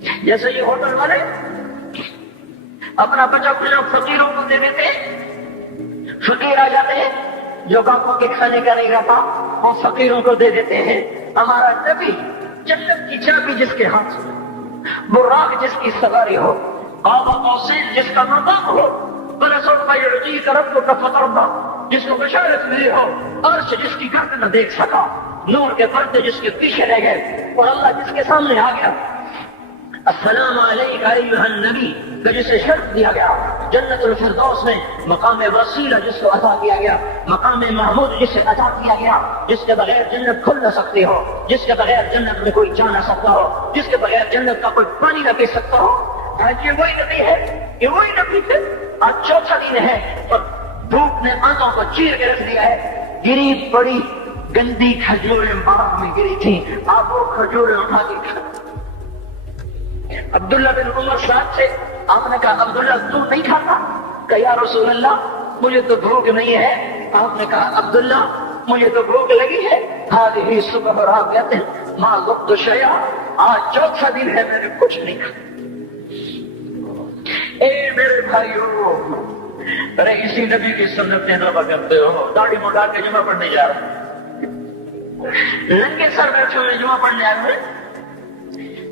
جیسے یہ ہوٹل والے اپنا بچا کچھ فقیروں کو دے دیتے ہیں، فقیر آ جاتے ہیں جو باپوں کے کھانے کا نہیں رہتا وہ فقیروں کو دے دیتے ہیں۔ ہمارا نبی جنت کی چابی جس کے ہاتھ میں، براق جس کی سواری ہو، بابا قوسین جس کا مقام ہو، فَلَسَوْفَ يُعْطِيكَ رَبُّكَ فَتَرْضَىٰ جس کو بشارت ملی ہو، عرش جس کی گردن نہ دیکھ سکا، نور کے پردے جس کے پیچھے رہ گئے اور اللہ جس کے سامنے آ گیا، السلام علیکہ ایھا النبی کہ جسے شرف دیا گیا جنت الفردوس میں، مقام وسیلہ جس کو عطا کیا گیا، مقام محمود جسے عطا کیا گیا، جس کے بغیر جنت کھل نہ سکتی ہو، جس کے بغیر جنت میں کوئی جا نہ سکتا ہو، جس کے بغیر جنت کا کوئی پانی نہ پی سکتا ہو۔ آج یہ وہی نبی ہے، یہ وہی نبی ہے۔ آج چوتھا دن ہے اور دھوپ نے آنکھوں کو چیر کے رکھ دیا ہے، گری پڑی گندی کھجوریں باغ میں گری تھی، آپ وہ کھجوریں اٹھا کے کھا۔ عبداللہ بن عمر صاحب سے آپ نے کہا عبداللہ تو نہیں کھاتا؟ کہ یا رسول اللہ مجھے تو بھوک نہیں ہے۔ آپ نے کہا عبداللہ مجھے تو بھوک لگی ہے۔ ہی صبح راغبۃ ما ذقت شیئا، آج چوتھا دن ہے میں نے کچھ نہیں کھایا۔ اے میرے بھائیو، ارے اسی نبی کی سنتیں نبا کرتے ہو، داڑھی مڈا کے جمعہ پڑھنے جا رہا ہوں، ننگے سر بیٹھے ہوئے جمعہ پڑھنے آئے ہوئے،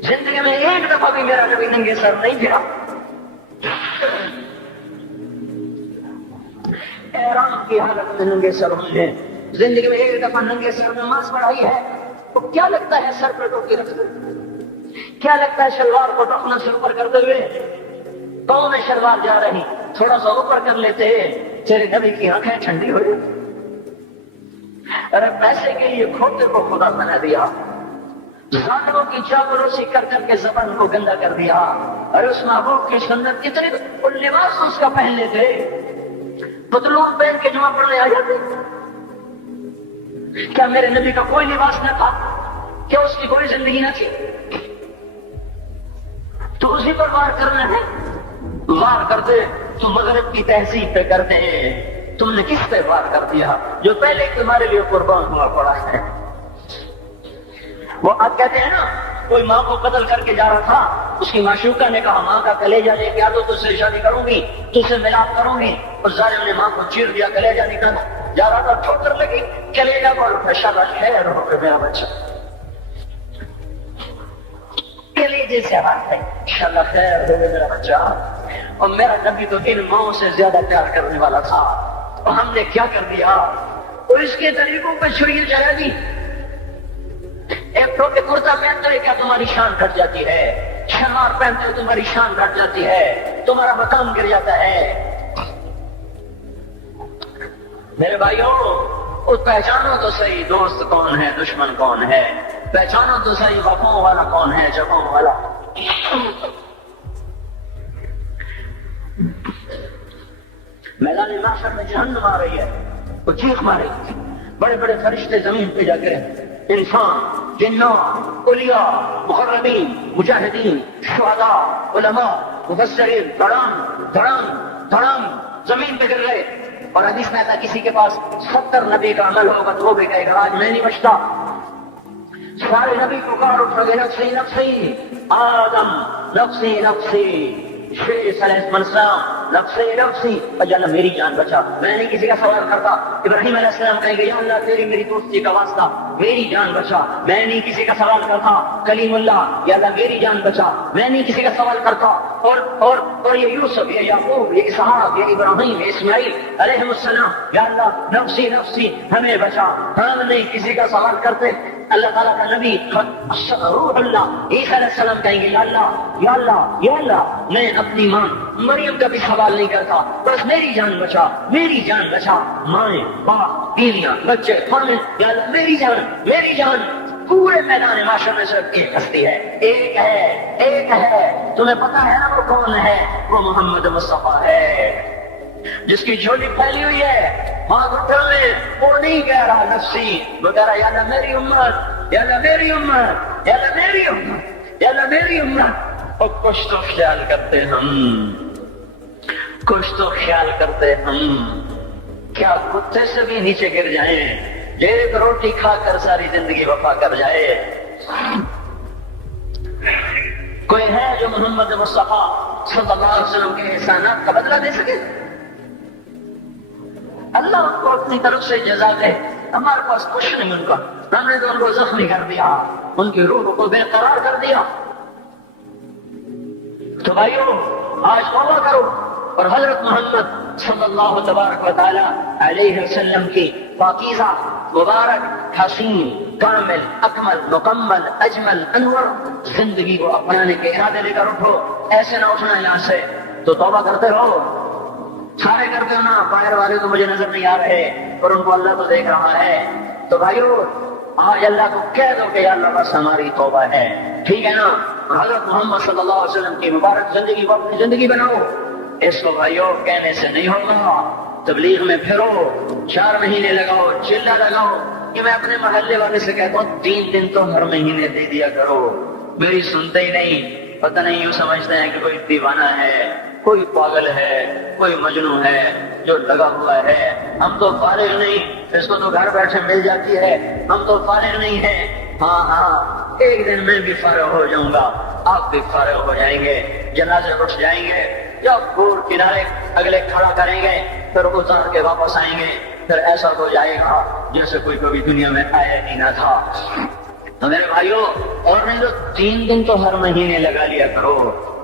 زندگی میں ایک دفعہ بھی میرا کبھی ننگے سر نہیں گرا۔ احرام کی حالت میں ننگے سر ہوئے ہیں، زندگی میں ایک دفعہ ننگے سر نماز پڑھائی ہے، تو کیا لگتا ہے سر پر ٹوپی رکھتے ہوئے؟ کیا لگتا ہے شلوار کو ٹخنا سے اوپر کرتے ہوئے؟ پاؤں میں شلوار جا رہی، تھوڑا سا اوپر کر لیتے ہیں، تیرے نبی کی آنکھیں ٹھنڈی ہو جاتی۔ ارے پیسے کے لیے کھوتے کو خدا بنا دیا، ظالموں کی چاپلوسی کر کر کے زبان کو گندا کر دیا۔ اور اس محبوب کی سنت کتنی اور لباس اس کا پہن لیتے، پتلون پہن کے جمعہ پڑھنے آ جاتے۔ کیا میرے نبی کا کوئی لباس نہ تھا؟ کیا اس کی کوئی زندگی نہ تھی؟ تو اسی پر وار کرنا ہے۔ وار کرتے تو مغرب کی تہذیب پہ کرتے ہیں، تم نے کس پہ وار کر دیا جو پہلے تمہارے لیے قربان ہوا پڑا ہے؟ وہ آپ کہتے ہیں نا کوئی ماں کو قتل کر کے جا رہا تھا، اس کی معشوقہ نے کہا ماں کا کلیجہ لے کے آ تو تجھ سے شادی کروں گی، تجھ سے ملاپ کروں گی، اور ظالم نے ماں کو چیر دیا، کلیجہ نکالا، جا رہا تھا ٹھوکر لگی، کلیجہ بول شاباش خیر ہو گئے میرا بچہ، کلیجے سے بات ہے انشاءاللہ خیر ہو گئے میرا بچہ۔ اور میرا نبی تو ان ماؤں سے زیادہ پیار کرنے والا تھا، اور ہم نے کیا کر دیا؟ اور اس کے طریقوں پہ چھوڑیے جایا جی، ایک ٹوپی کرتا پہنتے ہو کیا تمہاری شان گھٹ جاتی ہے؟ شلوار پہنتے ہو تمہاری شان گھٹ جاتی ہے، تمہارا مقام گر جاتا ہے۔ میرے بھائیوں، پہچانو تو صحیح دوست کون ہے، دشمن کون ہے، پہچانو تو صحیح وفاؤں والا کون ہے، جفاؤں والا۔ میدان محشر میں جہنم آ رہی ہے، وہ چیخ مارے، بڑے بڑے فرشتے زمین پہ جا کے انسان، جنات، اولیاء، مقربین، مجاہدین، شہداء، علماء، مفسرین، دھڑام دھڑام دھڑام زمین پہ گر گئے۔ اور حدیث میں آتا کسی کے پاس 70 نبی کا عمل ہوگا تو وہ بھی کہے گا آج میں نہیں بچتا۔ سارے نبی پکار اٹھ گئے، نفسی نفسی، آدم نفسی نفسی، شیخ علیہ السلام نفسی نفسی، یا اللہ میری جان بچا، میں نہیں کسی کا سوال کرتا۔ ابراہیم علیہ السلام کہیں گے یا اللہ تیری میری دوستی کا واسطہ میری جان بچا، میں نہیں کسی کا سوال کرتا۔ کلیم اللہ یا اللہ میری جان بچا، میں نہیں کسی کا سوال کرتا۔ اور یہ یوسف، یہ یعقوب، یہ اسحاق، یہ ابراہیم، یہ اسماعیل علیہ السلام، یا اللہ نفسی نفسی ہمیں بچا، ہم نہیں کسی کا سوال کرتے۔ اللہ تعالیٰ کا نبی روح اللہ عیسیٰ علیہ السلام کہیں گے یا اللہ یا اللہ یا اللہ میں اپنی ماں مریم کا بھی سوال نہیں کرتا، بس میری جان بچا، میری جان بچا۔ مائیں، باپ، بیویاں، بچے، خامد، یا اللہ میری جان، میری جان۔ پورے میدان معاشر میں صرف ایک ہستی ہے، ایک ہے، ایک ہے، تمہیں پتا ہے نا وہ کون ہے؟ وہ محمد مصطفیٰ ہے، جس کی جھولی پھیلی ہوئی ہے ماں گھٹنے، وہ نہیں کہہ رہا نفسی، وہ کہہ رہا یا اللہ میری امت، یا اللہ میری امت، یا اللہ میری امت، یا اللہ میری امت۔ اور کچھ تو خیال کرتے ہم، کچھ تو خیال کرتے ہم، کیا کتے سے بھی نیچے گر جائیں، ایک روٹی کھا کر ساری زندگی وفا کر جائے۔ کوئی ہے جو محمد مصطفیٰ صلی اللہ علیہ وسلم کے احسانات کا بدلہ دے سکے؟ اللہ ان کو اپنی طرف سے جزا دے، ہمارے پاس کچھ نہیں ان کا، ہم نے تو ان کو زخمی کر دیا، ان کی روح کو بے قرار کر دیا۔ تو بھائیو آج توبہ کرو اور حضرت محمد صلی اللہ تبارک و تعالی علیہ وسلم کی پاکیزہ مبارک حسین کامل اکمل مکمل اجمل انور زندگی کو اپنانے کے ارادے لے کر اٹھو۔ ایسے نہ اٹھنا یہاں سے، تو توبہ کرتے رہو، سارے کرتے ہو نا، باہر والے تو مجھے نظر نہیں آ رہے اور ان کو اللہ تو دیکھ رہا ہے۔ تو بھائیو آج اللہ کو کہہ دو کہ یا اللہ بس ہماری توبہ ہے، ٹھیک ہے نا؟ حضرت محمد صلی اللہ علیہ وسلم کی مبارک زندگی کو اپنی زندگی بناؤ۔ اس کو بھائیو کہنے سے نہیں ہوگا، تبلیغ میں پھرو، 4 مہینے لگاؤ، چلہ لگاؤ کہ میں اپنے محلے والے سے کہتا ہوں 3 دن تو ہر مہینے دے دیا کرو، میری سنتے ہی نہیں، پتہ نہیں یوں سمجھتے ہیں کہ کوئی دیوانہ ہے، کوئی پاگل ہے، کوئی مجنون ہے جو لگا ہوا ہے۔ ہم تو فارغ نہیں، اس کو تو گھر بیٹھے مل جاتی ہے، ہم تو فارغ نہیں ہیں۔ ہاں ایک دن میں بھی فارغ ہو جاؤں گا، آپ بھی فارغ ہو جائیں گے، جنازے اٹھ جائیں گے، جب گور کنارے اگلے کھڑا کریں گے پھر اتار کے واپس آئیں گے، پھر ایسا ہو جائے گا جیسے کوئی کبھی دنیا میں آیا ہی نہ تھا۔ تو میرے بھائیو اور نہیں تو 3 دن تو ہر مہینے لگا لیا کرو،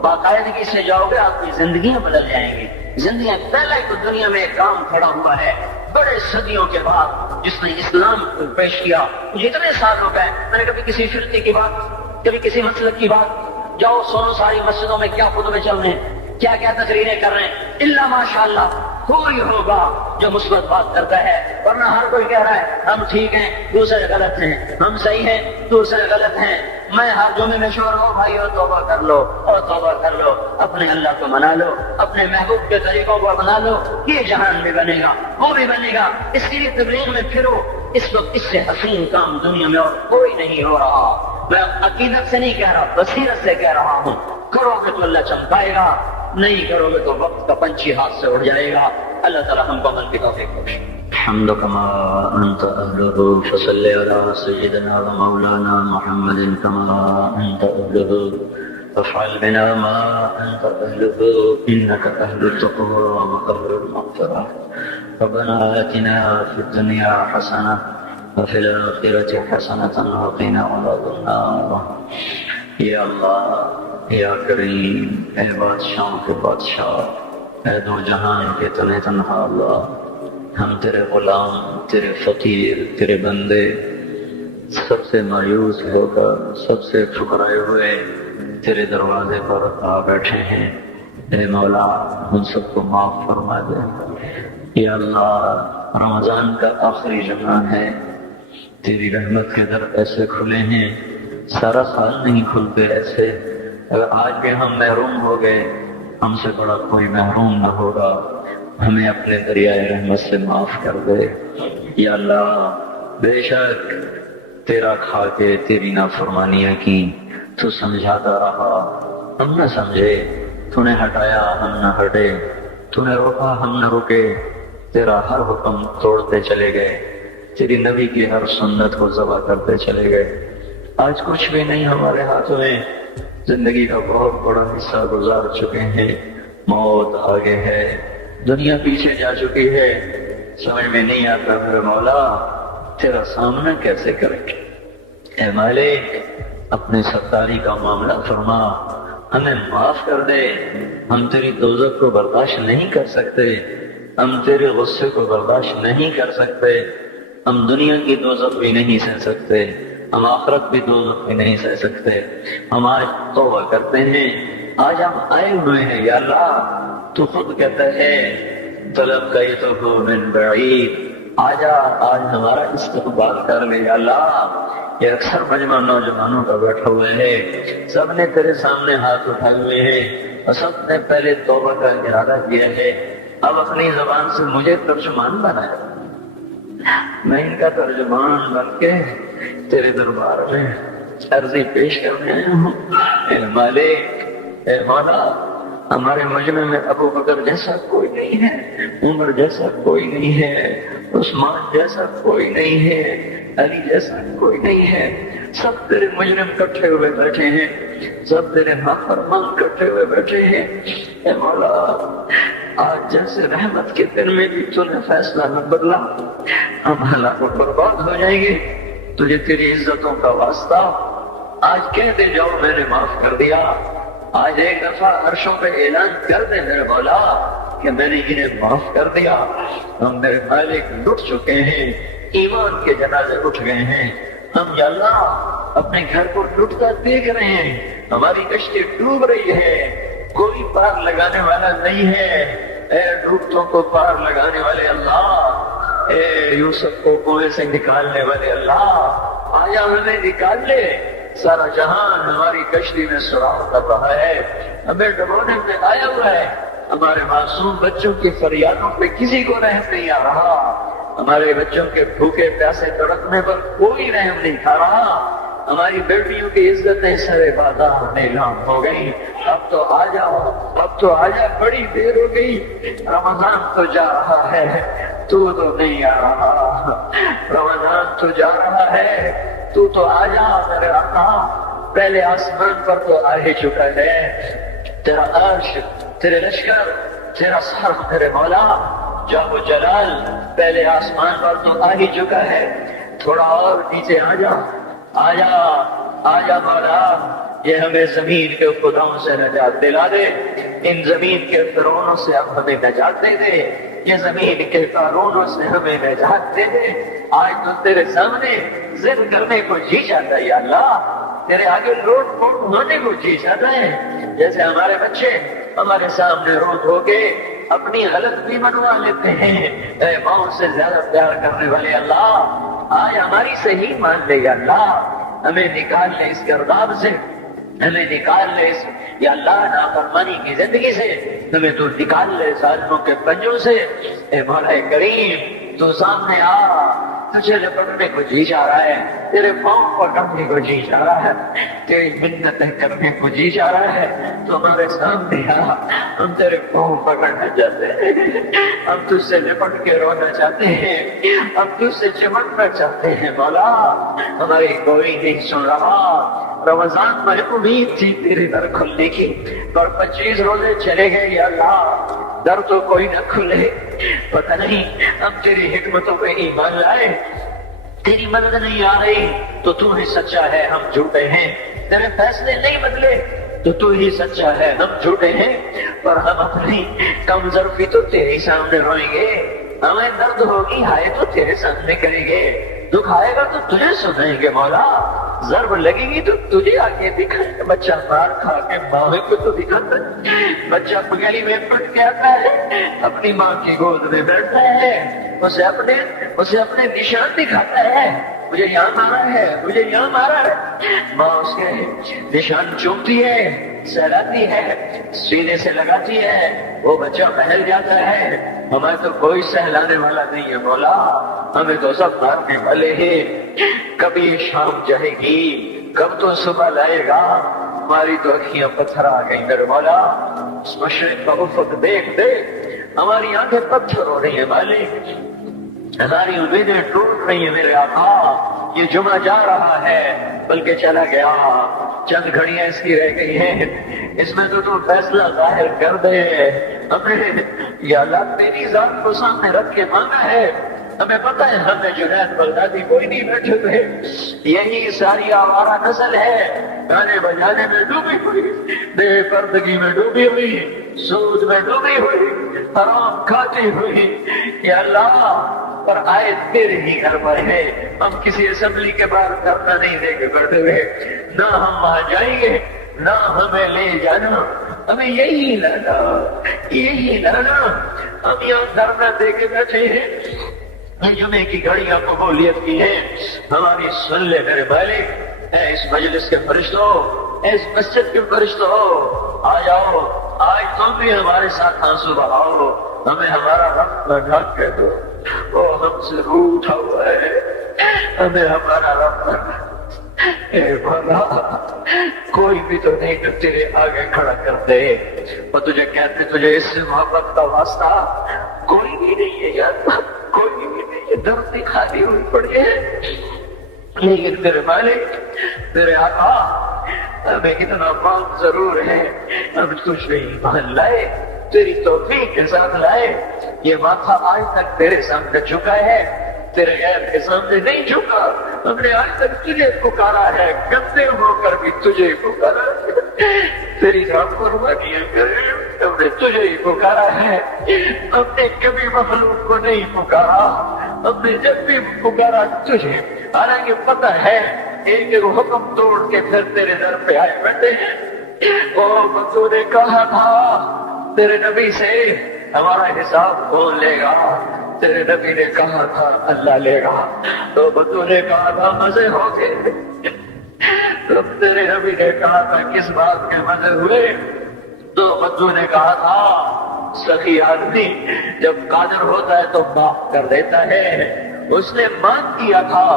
باقاعدگی سے جاؤ گے آپ کی زندگیاں بدل جائیں گی۔ زندگیاں پہلے تو دنیا میں ایک کام کھڑا ہوا ہے بڑے صدیوں کے بعد جس نے اسلام کو پیش کیا، جتنے سال ہو گئے میں نے کبھی کسی فرقے کی بات، کبھی کسی مسلک کی بات، جاؤ سنو ساری مسجدوں میں کیا خطبے چل رہے ہیں، کیا کیا تقریریں کر رہے ہیں، الا ماشاءاللہ کوئی ہوگا جو مثبت بات کرتا ہے، ورنہ ہر کوئی کہہ رہا ہے ہم ٹھیک ہیں دوسرے غلط ہیں، ہم صحیح ہیں دوسرے غلط ہیں۔ میں ہر جمعے میں شور ہوں بھائیو توبہ کر لو اور توبہ کر لو، اپنے اللہ کو منا لو، اپنے محبوب کے طریقوں کو اپنا لو، یہ جہان بھی بنے گا وہ بھی بنے گا۔ اس کے لیے تبلیغ میں پھرو، اس وقت اس سے حسین کام دنیا میں اور کوئی نہیں ہو رہا۔ میں عقیدت سے نہیں کہہ رہا، بصیرت سے کہہ رہا ہوں، کرو گے تو اللہ چمکائے گا، نہیں کرو گے تو وقت کا پنچھی ہاتھ سے اڑ جائے گا۔ اللہ تعالی ہم کو عمل کی توفیق بخشے۔ الحمد كما أنت أهله فصل على سيدنا ومولانا محمد كما أنت أهله فافعل بنا ما أنت أهله إنك أهل التقوى وأهل المغفرة ربنا آتنا في الدنيا حسنة وفي الآخرة حسنة وقنا عذاب النار۔ یا اللہ یا کریم، اے بادشاہوں کے بادشاہ، اے دو جہان کے تنہ تنہا اللہ، ہم تیرے غلام، تیرے فقیر، تیرے بندے سب سے مایوس ہو کر، سب سے ٹھکرائے ہوئے تیرے دروازے پر آ بیٹھے ہیں۔ اے مولا ہم سب کو معاف فرما دے۔ یا اللہ رمضان کا آخری جمعہ ہے، تیری رحمت کے در ایسے کھلے ہیں، سارا سال نہیں کھلتے ایسے۔ اگر آج بھی ہم محروم ہو گئے، ہم سے بڑا کوئی محروم نہ ہوگا، ہمیں اپنے دریائے رحمت سے معاف کر دے۔ یا اللہ بے شک تیرا کھا کے تیری نافرمانیاں کی، تو سمجھاتا رہا ہم نہ سمجھے، تو نے ہٹایا ہم نہ ہٹے، تو نے روکا ہم نہ رکے، تیرا ہر حکم توڑتے چلے گئے، تیری نبی کی ہر سنت کو ذبح کرتے چلے گئے۔ آج کچھ بھی نہیں ہمارے ہاتھوں میں، زندگی کا بہت بڑا حصہ گزار چکے ہیں، موت آگے ہے، دنیا پیچھے جا چکی ہے، سمجھ میں نہیں آتا میرے مولا تیرا سامنا کیسے کریں۔ اے مالک اپنے ستاری کا معاملہ فرما، ہمیں معاف کر دے، ہم تیری دوزخ کو برداشت نہیں کر سکتے، ہم تیرے غصے کو برداشت نہیں کر سکتے، ہم دنیا کی دوزخ بھی نہیں سہ سکتے، ہم آخرت بھی دوزخ بھی نہیں سہ سکتے۔ ہم آج توبہ کرتے ہیں، آج ہم آئے ہوئے ہیں یا اللہ، تو خود کہتا ہے طلب کیتہ من بعید، آجا آج ہمارا استقبال کر لے یا اللہ۔ یہ اکثر مجمع نوجوانوں کا بیٹھا ہوئے ہے، سب نے تیرے سامنے ہاتھ اٹھائے ہوئے ہیں اور سب نے پہلے توبہ کا ارادہ کیا ہے، اب اپنی زبان سے مجھے ترجمان بنایا، میں ان کا ترجمان بن کے تیرے دربار میں عرضی پیش کرنے آیا ہوں۔ اے مالک اے مولا، ہمارے مجمع میں ابو بکر جیسا کوئی نہیں ہے، عمر جیسا کوئی نہیں ہے، عثمان جیسا کوئی نہیں ہے، علی جیسا کوئی نہیں ہے، سب تیرے مجرم کٹھے ہوئے بیٹھے ہیں، سب تیرے نافرمان کٹھے ہوئے بیٹھے ہیں۔ اے مولا آج جیسے رحمت کے دن میں بھی تو نے فیصلہ نہ بدلا، ہم ہلاک و برباد ہو جائیں گے۔ تجھے تیری عزتوں کا واسطہ آج کہہ دے جاؤ میں نے معاف کر دیا۔ آج ایک دفعہ عرشوں پہ اعلان کر دے میرے مولا کہ میں نے انہیں معاف کر دیا۔ ہم میرے مالک لٹ چکے ہیں، ایمان کے جنازے اٹھ گئے ہیں۔ ہم یا اللہ اپنے گھر کو لٹتا دیکھ رہے ہیں، ہماری کشتی ڈوب رہی ہے، کوئی پار لگانے والا نہیں ہے۔ اے ڈوبتوں کو پار لگانے والے اللہ، اے یوسف کو کنویں سے نکالنے والے اللہ، آیا ہمیں نکال لے۔ سارا جہان ہماری کشتی میں سراغ کر رہا ہے، ہمیں ڈبونے میں آیا ہوا ہے۔ ہمارے معصوم بچوں کی فریادوں پہ کسی کو رحم نہیں آ رہا، ہمارے بچوں کے بھوکے پیاسے تڑپنے پر کوئی رحم نہیں کھا رہا۔ ہماری بیٹیوں کی عزتیں سرے بازار نیلام ہو گئی۔ اب تو آ جاؤ، اب تو آ جا، بڑی دیر ہو گئی۔ رمضان تو جا رہا ہے، تو نہیں آ رہا۔ رمضان تو جا رہا ہے، تو آ جا میرے آقا۔ پہلے آسمان پر تو آ ہی چکا ہے، تیرا عرش، تیرے لشکر، تیرا سر میرے مولا جاہ و جلال پہلے آسمان پر تو آ ہی چکا ہے۔ تھوڑا اور نیچے آ جا، آ جا، آ جا مولا، یہ ہمیں زمین کے خداؤں سے نجات دلا دے، ان زمین کے فرعونوں سے اب ہمیں نجات دے دے، یہ زمین کے قارونوں سے ہمیں نجات دے دے۔ آج تو تیرے سامنے ضد کرنے کو جی چاہتا ہے یا اللہ، تیرے آگے لوٹ پوٹ ہونے کو جی چاہتا ہے۔ جیسے ہمارے بچے ہمارے سامنے روز ہو کے اپنی غلط بھی منوا لیتے ہیں، اے ماؤں سے زیادہ پیار کرنے والے اللہ، آج ہماری صحیح مان لے یا اللہ، ہمیں نکال لے اس گرداب سے، ہمیں نکال لے اس یا اللہ نافرمانی کی زندگی سے، ہمیں تو نکال لے ظالموں کے پنجوں سے۔ اے مولا کریم تو سامنے آ، تجھے لپٹنے کو جی چاہ رہا ہے، تیرے پاؤں پکڑنے کو جی چاہ رہا ہے، تیری منتیں کرنے کو جی چاہ رہا ہے، تو ہمارے سامنے آ، ہم تیرے پاؤں پکڑنا چاہتے ہیں، ہم تجھ سے لپٹ کے رونا چاہتے ہیں، ہم تجھ سے چمٹنا چاہتے ہیں۔ مولا ہماری کوئی نہیں سن رہا۔ رمضان میں امید تھی تیرے در کھلنے کی، اور 25 روزے چلے گئے یا اللہ، در تو کوئی نہ کھلے۔ پتہ نہیں ہم تیری حکمتوں پہ ایمان لائے، تیری مدد نہیں آ رہی تو تو ہی سچا ہے، ہم جھوٹے ہیں، تیرے فیصلے نہیں بدلے تو تو ہی سچا ہے، ہم جھوٹے ہیں، پر ہم اپنی کم ظرفی تو تیرے سامنے روئیں گے، ہمیں درد ہوگی ہائے تو تیرے سامنے کریں گے، دکھ آئے گا تو تجھے سنائیں گے مولا، ضرب لگے گی تو تجھے آگے دکھائیں گے۔ بچہ مار کھا کے ماں کو تو دکھاتا ہے، بچہ گلی میں پٹ کے آتا ہے، اپنی ماں کی گود میں بیٹھتا ہے، اسے اپنے نشان دکھاتا ہے، مجھے یہاں مارا ہے، مجھے یہاں مارا ہے، ماں اس کے نشان چومتی ہے، سہلاتی ہے، سینے سے لگاتی ہے، وہ بچہ بہل جاتا ہے۔ ہمیں تو کوئی سہلانے والا نہیں ہے مولا، ہمیں تو سب مارنے والے ہیں۔ کبھی شام جائے گی، کب تو صبح لائے گا، ہماری تو اکھیاں پتھر آ گئی میرے مولا، اس مشرق کا افق دیکھ دیکھ ہماری آنکھیں پتھر ہو رہی ہیں مالک، ہماری امیدیں ٹوٹ رہی ہیں میرے آقا۔ یہ جمعہ جا رہا ہے بلکہ چلا گیا، چند گھڑیاں اس کی رہ گئی ہیں، اس میں تو فیصلہ ظاہر کر دے۔ ہمیں یا اللہ تیری ذات کو سامنے رکھ کے مانگا ہے، ہمیں پتہ ہے ہمیں جنید بغدادی کوئی نہیں بیٹھے ہوئے، یہی ساری آوارہ نسل ہے، گانے بجانے میں ڈوبی ہوئی، بے پردگی میں ڈوبی ہوئی، سود میں ڈوبی ہوئی، حرام کھاتی ہوئی، یا اللہ پر آئے تیرے ہی گھر پر ہے، ہم کسی اسمبلی کے باہر دھرنا نہیں دے کے بیٹھے ہوئے، نہ ہم وہاں جائیں گے، نہ ہمیں لے جانا، ہمیں یہی لانا، یہی لانا، ہم یہاں دھرنا دے کے بیٹھے ہیں۔ جمعے کی گھڑیاں قبولیت کی ہیں، ہماری سن لے میرے مالک، اے اس مجلس کے فرشتوں، اے اس مسجد کے فرشتوں، آ جاؤ، آج تم بھی ہمارے ساتھ آنسو بہاؤ، ہمیں ہمارا رب لگا کے دو، وہ ہم سے روٹھا ہوا ہے، ہمیں ہمارا رب لگا۔ اے بھلا کوئی بھی تو نہیں جو تیرے آگے کھڑا کر دے، اور تجھے کہتے تجھے اس سے محبت کا واسطہ کوئی بھی نہیں ہے یار، کوئی بھی نہیں ہے، دھرتی خالی ہوئی پڑی ہے، لیکن تیرے مالک، تیرے آقا، ہمیں اتنا مال ضرور ہے، ہم تجھ پہ ایمان لائے، تیری توفیق کے ساتھ لائے، یہ ماتھا آج تک تیرے سامنے جھکا ہے، تیرے غیر کے سامنے نہیں جھکا، ہم نے آج تک تجھے پکارا ہے، گندے ہو کر بھی تجھے پکارا ہے، تیری نافرمانیاں کرے ہم نے تجھے ہی پکارا ہے، ہم نے کبھی مخلوق کو نہیں پکارا، ہم نے جب بھی پکارا تجھے، حالانکہ پتہ ہے ایک ایک حکم توڑ کے پھر تیرے در پہ آئے بیٹھے ہیں۔ او تو نے کہا تھا تیرے نبی سے ہمارا حساب کون لے گا، تیرے نبی نے کہا تھا اللہ لے گا، تو تو نے کہا تھا مزے ہو گئے، تو تیرے نبی نے کہا تھا کس بات کے مزے ہوئے، تو بدو نے کہا تھا سخی آدمی جب قادر ہوتا ہے تو معاف کر دیتا ہے، اس نے مان کیا تھا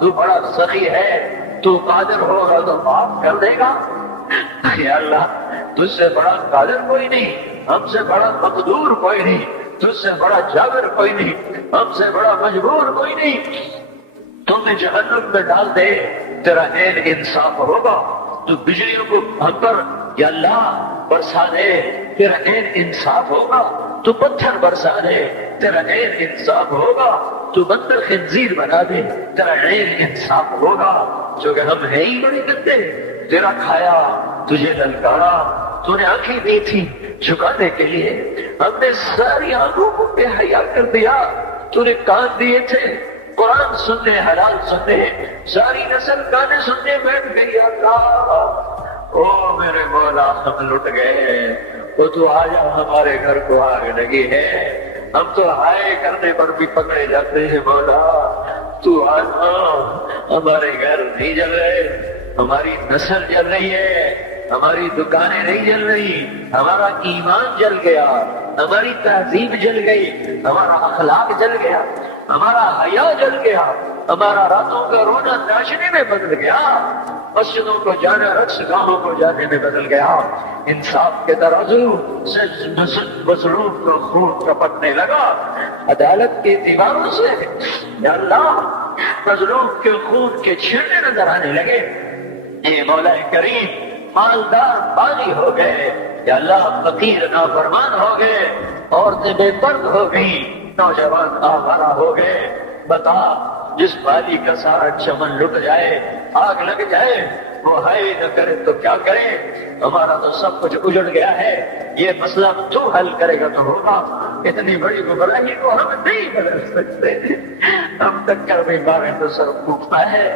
تو بڑا سخی ہے، تو قادر ہوگا تو معاف کر دے گا، یا اللہ تجھ سے بڑا قادر کوئی نہیں، ہم سے بڑا مقدور کوئی نہیں، تجھ سے بڑا جابر کوئی نہیں، ہم سے بڑا مجبور کوئی نہیں، تمہیں جہنم میں ڈال دے تیرا عین انصاف ہوگا، تو بجلیوں کو بھنکر یا اللہ برسا دے تیرا عین انصاف ہوگا، تو پتھر برسا دے تیرا عین انصاف ہوگا، تو بندر خنزیر بنا دے تیرا عین انصاف ہوگا، چونکہ ہم ہیں ہی بڑے گندے، تیرا کھایا تجھے للکارا، تو نے آنکھیں دی تھی جھکانے کے لیے، ہم نے ساری آنکھوں کو بے حیا کر دیا، تو نے کان دیے تھے قرآن سننے حلال سننے، ساری نسل گانے سننے بیٹھ گئی، اللہ او میرے مولا ہم لٹ گئے، وہ تو آجا ہمارے گھر کو آگ لگی ہے، ہم تو ہائے کرنے پر بھی پکڑے جاتے ہیں، مولا تو آجا، ہمارے گھر نہیں جل رہے، ہماری نسل جل رہی ہے، ہماری دکانیں نہیں جل رہی، ہمارا ایمان جل گیا، ہماری تہذیب جل گئی، ہمارا اخلاق جل گیا، ہمارا حیا جل گیا، ہمارا راتوں کا رونا ناشنے میں بدل گیا، مسجدوں کو جانا رقص گاہوں کو جانے میں بدل گیا، انصاف کے ترازو سے مظلوم کو خون ٹپکنے لگا، عدالت کی دیواروں سے یا اللہ مظلوم کے خون کے چھینٹے نظر آنے لگے، اے مولا کریم مالدار باغی ہو گئے، یا اللہ فقیر نافرمان ہو گئے، عورتیں بے پرد ہو گئی، نوجوان آوارہ ہو گئے، بتا جس بالی کا سارا چمن لٹ جائے، آگ لگ جائے، وہ ہائے نہ کرے تو کیا کرے، ہمارا تو سب کچھ اجڑ گیا ہے، یہ مسئلہ تو حل کرے گا تو ہوگا، اتنی بڑی گمراہی کو ہم نہیں بدل سکتے، ہم ٹکر میں مارے تو سر پھوٹتا ہے،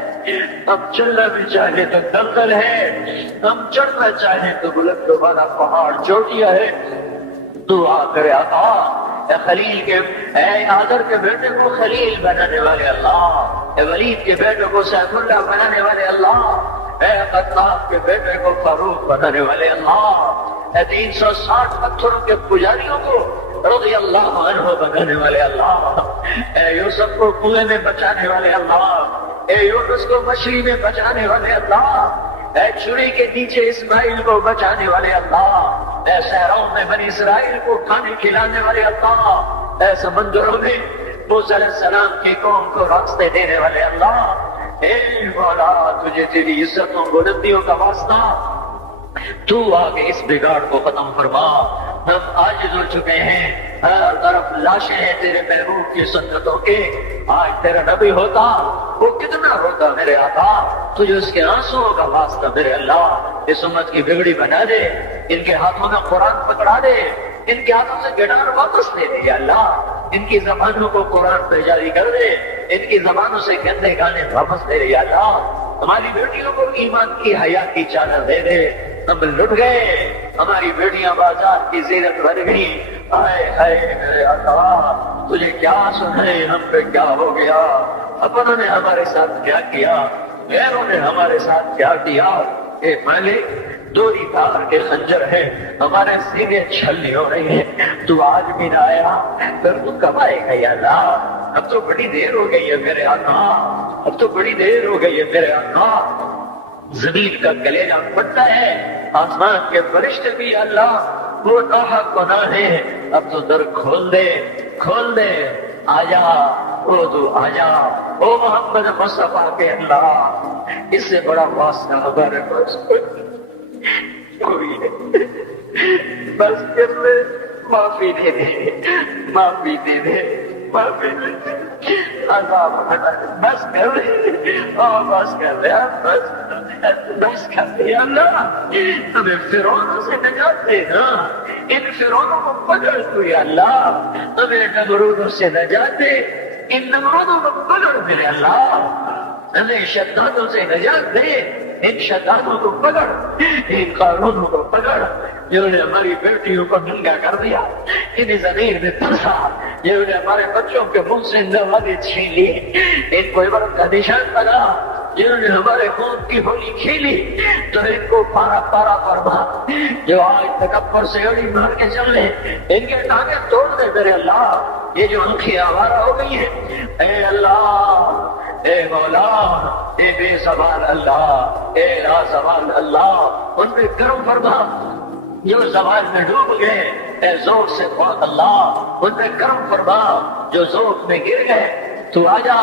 ہم چلنا بھی چاہے تو دلدل ہے، ہم چڑھنا چاہے تو بلند والا پہاڑ چوٹیا ہے، تو آ کرے آقا، اے خلیل کے اے آدر کے بیٹے کو خلیل بنانے والے اللہ، اے ولید کے بیٹے کو سیف اللہ بنانے والے اللہ، اے قطاب کے بیٹے کو فاروق بنانے والے اللہ، اے 360 پتھروں کے پجاریوں کو رضی اللہ عنہ بنانے والے اللہ، اے یوسف کو کنویں میں بچانے والے اللہ، اے یونس کو مچھلی میں بچانے والے اللہ، اے چھری کے نیچے اسماعیل کو بچانے والے اللہ، اے صحراؤں میں بنی اسرائیل کو کھانے کھلانے والے اللہ، اے سمندروں میں موسیٰ علیہ السلام کی قوم کو راستے دینے والے اللہ، اے مولا تجھے تیری عزتوں بلندیوں کا واسطہ، تو آگے اس بگاڑ کو ختم فرما، ہم عاجز ہو چکے ہیں، ہر طرف لاشیں ہیں تیرے محبوب کی سنتوں کے، آج تیرا نبی ہوتا وہ کتنا ہوتا میرے آقا، تجھے اس کے آنسوؤں کا واسطہ میرے اللہ اس امت کی بگڑی بنا دے، ان کے ہاتھوں میں قرآن پکڑا دے، ان کے ہاتھوں سے گٹار واپس لے دے یا اللہ، ان کی زبانوں کو قرآن پہ جاری کر دے، ان کی زبانوں سے گندے گانے واپس دے یا اللہ، ہماری بیٹیوں کو ایمان کی حیا کی چادر دے دے، ہم لٹ گئے، ہماری بیٹیاں بازار کی زینت بن گئی، ہائے ہائے میرے آقا تجھے کیا سنائے، ہم پہ کیا ہو گیا، اپنوں نے ہمارے ساتھ کیا کیا، غیروں نے ہمارے ساتھ کیا کیا، اے مالک دوری تار کے خنجر ہے، ہمارے سینے چھلنی ہو رہی ہے، تو آج بھی نہ آیا، پھر تو کب آئے گا یا اللہ، اب تو بڑی دیر ہو گئی ہے میرے آقا، اب تو بڑی دیر ہو گئی ہے میرے آقا، زمین کا کلیجہ پھٹتا ہے، آسمان کے فرشتے بھی اللہ وہ ناحق گناہ ہے، اب تو در کھول دے، کھول دے، آجا او تو آجا، او محمد مصطفیٰ کے اللہ، اس سے بڑا واسطہ ہمارے پاس کوئی نہیں، بس کر لے، معافی دے دے، معافی دے دے، معافی دے دے، عذاب ہٹا دے، بس کر لے، اور بس کر لے، بس کر لے اللہ، ہمیں فرعون سے نجات دے نا، ان فرعونوں کو پکڑ تو یا اللہ، ہمیں نمرودوں سے نجات دے، ان نمرودوں کو پکڑ دے اللہ، ہمیں شدادوں سے نجات دے، ان شدادوں کو پکڑ، ان قانونوں کو پکڑ جنہوں نے ہماری بیٹیوں کو ننگا کر دیا، انہیں زمین میں پھنسا، جنہوں نے ہمارے بچوں کے منہ سے نوازے چھین لیے، ان کو عبرت کا نشان بنا، جنہوں نے ہمارے خون کی ہولی کھیلی، تو ان کو پارا پارا فرما، جو آج تکبر سے اڑی مار کے چل لے، ان کے ٹانگیں توڑ دے میرے اللہ، یہ جو آنکھیں آوارہ ہو گئی ہیں، اے اللہ، اے مولا، اے بے زبان اللہ، اے لا زبان اللہ، ان پہ کرم فرما، جو زوال میں ڈوب گئے، اے ذوق سے بہت اللہ، ان پہ کرم فرما، جو ذوق میں گر گئے، تو آجا